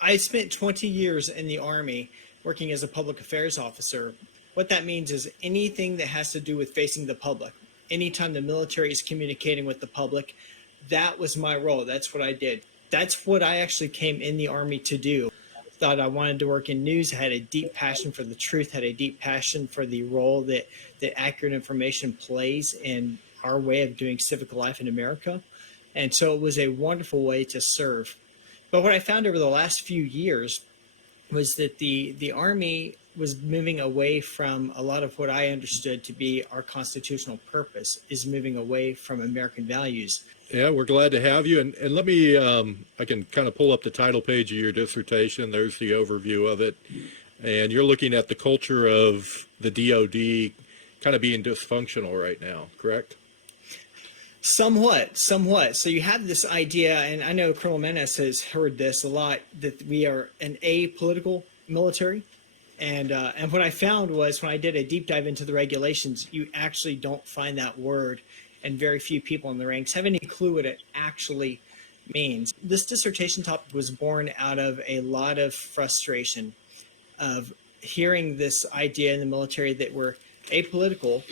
I spent 20 years in the Army working as a public affairs officer. What that means is anything that has to do with facing the public. Anytime the military is communicating with the public, that was my role. That's what I did. That's what I actually came in the Army to do. Thought I wanted to work in news, had a deep passion for the truth, had a deep passion for the role that accurate information plays in our way of doing civic life in America. And so it was a wonderful way to serve. But what I found over the last few years was that the Army was moving away from a lot of what I understood to be our constitutional purpose, is moving away from American values. Yeah, we're glad to have you. And let me, I can kind of pull up the title page of your dissertation. There's the overview of it. And you're looking at the culture of the DoD kind of being dysfunctional right now, correct? Somewhat. So you have this idea, and I know Colonel Menace has heard this a lot, that we are an apolitical military. And what I found was when I did a deep dive into the regulations, you actually don't find that word, and very few people in the ranks have any clue what it actually means. This dissertation topic was born out of a lot of frustration of hearing this idea in the military that we're apolitical,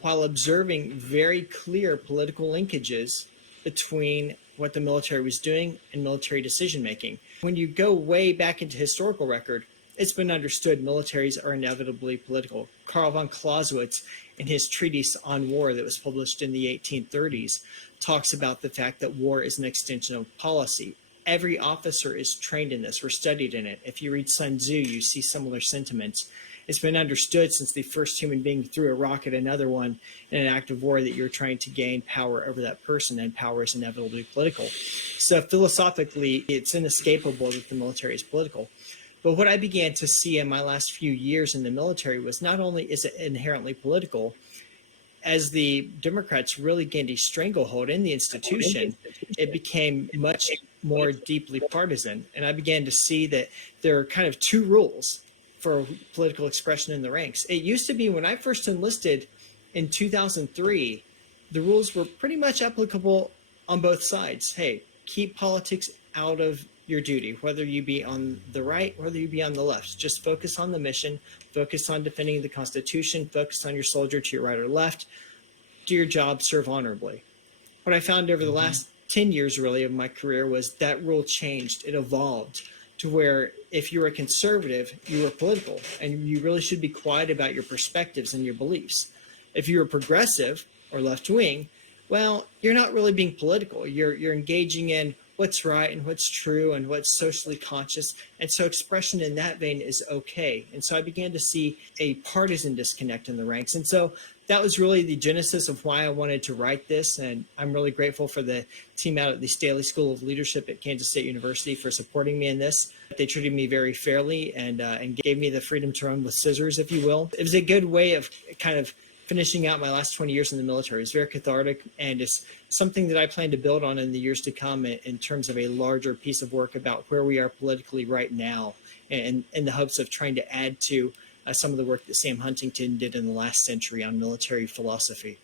while observing very clear political linkages between what the military was doing and military decision making. When you go way back into historical record, it's been understood militaries are inevitably political. Karl von Clausewitz, in his treatise on war that was published in the 1830s, talks about the fact that war is an extension of policy. Every officer is trained in this or studied in it. If you read Sun Tzu, you see similar sentiments. It's been understood since the first human being threw a rock at another one in an act of war that you're trying to gain power over that person, and power is inevitably political. So philosophically, it's inescapable that the military is political. But what I began to see in my last few years in the military was not only is it inherently political, as the Democrats really gained a stranglehold in the institution, it became much more deeply partisan. And I began to see that there are kind of two rules for political expression in the ranks. It used to be when I first enlisted in 2003, the rules were pretty much applicable on both sides. Hey, keep politics out of your duty, whether you be on the right, whether you be on the left. Just focus on the mission, focus on defending the Constitution, focus on your soldier to your right or left, do your job, serve honorably. What I found over the last 10 years really of my career was that rule changed. It evolved to where if you were a conservative, you were political, and you really should be quiet about your perspectives and your beliefs. If you were progressive or left-wing, well, you're not really being political. You're engaging in what's right and what's true and what's socially conscious. And so expression in that vein is okay. And so I began to see a partisan disconnect in the ranks. And so that was really the genesis of why I wanted to write this. And I'm really grateful for the team out at the Staley School of Leadership at Kansas State University for supporting me in this. They treated me very fairly and gave me the freedom to run with scissors, if you will. It was a good way of kind of finishing out my last 20 years in the military. It's very cathartic, and it's something that I plan to build on in the years to come in terms of a larger piece of work about where we are politically right now, and in the hopes of trying to add to some of the work that Sam Huntington did in the last century on military philosophy.